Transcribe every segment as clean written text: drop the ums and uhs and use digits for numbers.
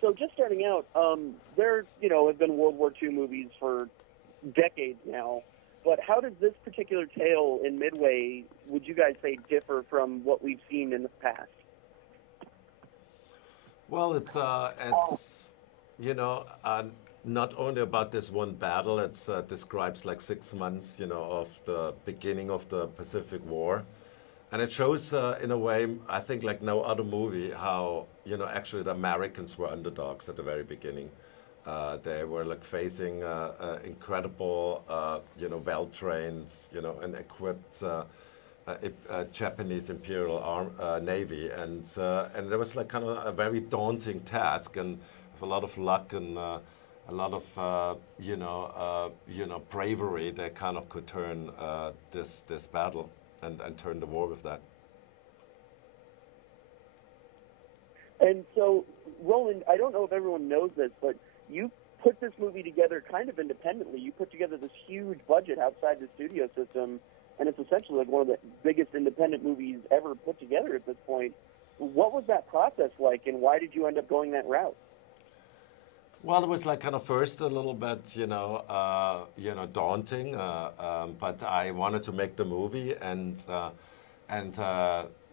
So just starting out, there, have been World War II movies for decades now. But how does this particular tale in Midway, would you guys say, differ from what we've seen in the past? Well, not only about this one battle. It describes like 6 months, of the beginning of the Pacific War, and it shows, in a way, I think like no other movie, how actually the Americans were underdogs at the very beginning. They were like facing incredible, well-trained, and equipped Japanese Imperial Navy, and there was like kind of a very daunting task, and with a lot of luck and a lot of bravery, they kind of could turn this battle and turn the war with that. And so, Roland, I don't know if everyone knows this, but you put this movie together kind of independently. You put together this huge budget outside the studio system, and it's essentially like one of the biggest independent movies ever put together at this point. What was that process like, and why did you end up going that route? Well, it was like kind of first a little bit, daunting, but I wanted to make the movie, and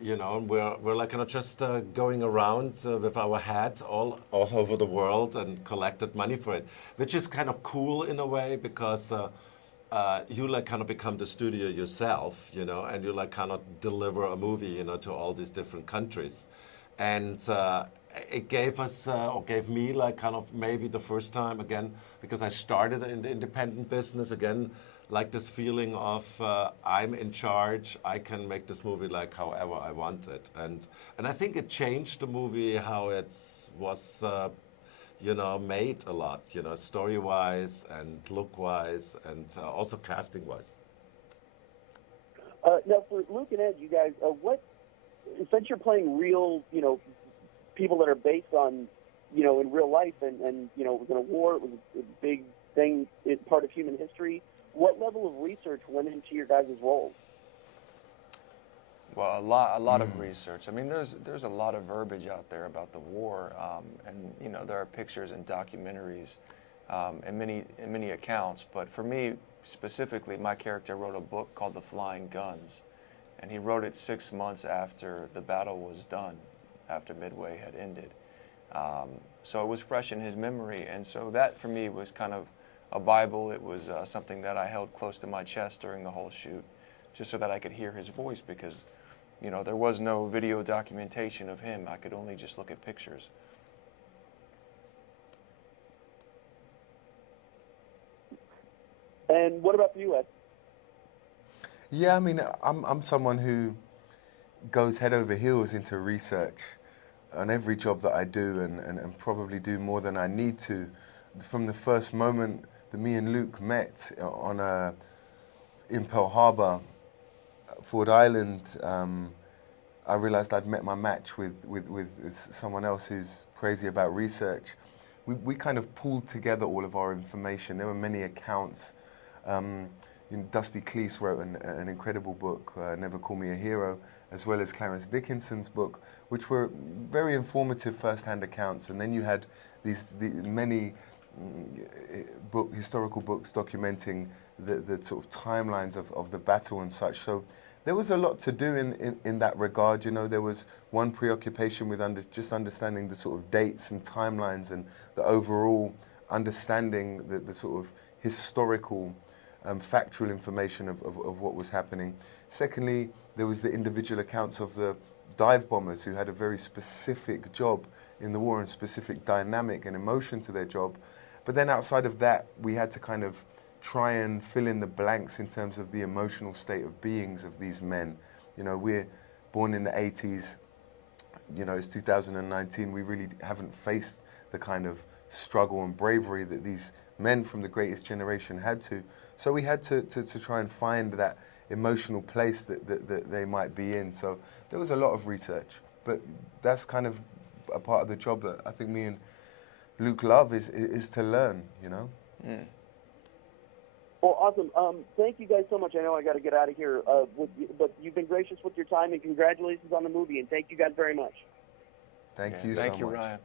we're like kind of just going around with our hats all over the world and collected money for it, which is kind of cool in a way, because you like kind of become the studio yourself, and you like kind of deliver a movie, to all these different countries, and it gave us, or gave me, like kind of maybe the first time again, because I started in the independent business again, like this feeling of I'm in charge. I can make this movie like however I want it, and I think it changed the movie how it was, made a lot, story-wise and look-wise, and also casting-wise. Now, for Luke and Ed, you guys, since you're playing real, people that are based on, in real life, and it was in a war, it was a big thing, it's part of human history. What level of research went into your guys' roles? Well, a lot of research. I mean, there's a lot of verbiage out there about the war, and there are pictures and documentaries, and many accounts. But for me specifically, my character wrote a book called The Flying Guns, and he wrote it 6 months after the battle was done, after Midway had ended. So it was fresh in his memory, and so that for me was kind of a Bible. It was something that I held close to my chest during the whole shoot, just so that I could hear his voice, because there was no video documentation of him. I could only just look at pictures. And what about you, Ed? Yeah, I mean, I'm someone who goes head over heels into research on every job that I do, and probably do more than I need to. From the first moment that me and Luke met in Pearl Harbor, Ford Island, I realized I'd met my match with someone else who's crazy about research. We kind of pulled together all of our information. There were many accounts. Dusty Cleese wrote an incredible book, Never Call Me a Hero, as well as Clarence Dickinson's book, which were very informative first-hand accounts. And then you had the many historical books documenting the sort of timelines of the battle and such. So there was a lot to do in that regard. There was one preoccupation with just understanding the sort of dates and timelines, and the overall understanding the sort of historical factual information of what was happening. Secondly, there was the individual accounts of the dive bombers, who had a very specific job in the war and specific dynamic and emotion to their job. But then outside of that, we had to kind of try and fill in the blanks in terms of the emotional state of beings of these men. We're born in the 80s, it's 2019, we really haven't faced the kind of struggle and bravery that these men from the greatest generation had to. So we had to try and find that emotional place that they might be in. So there was a lot of research, but that's kind of a part of the job that I think me and Luke love, is to learn, Well, awesome. Thank you guys so much. I know I got to get out of here, but you've been gracious with your time, and congratulations on the movie, and thank you guys very much. Thank you so much. Thank you, Ryan.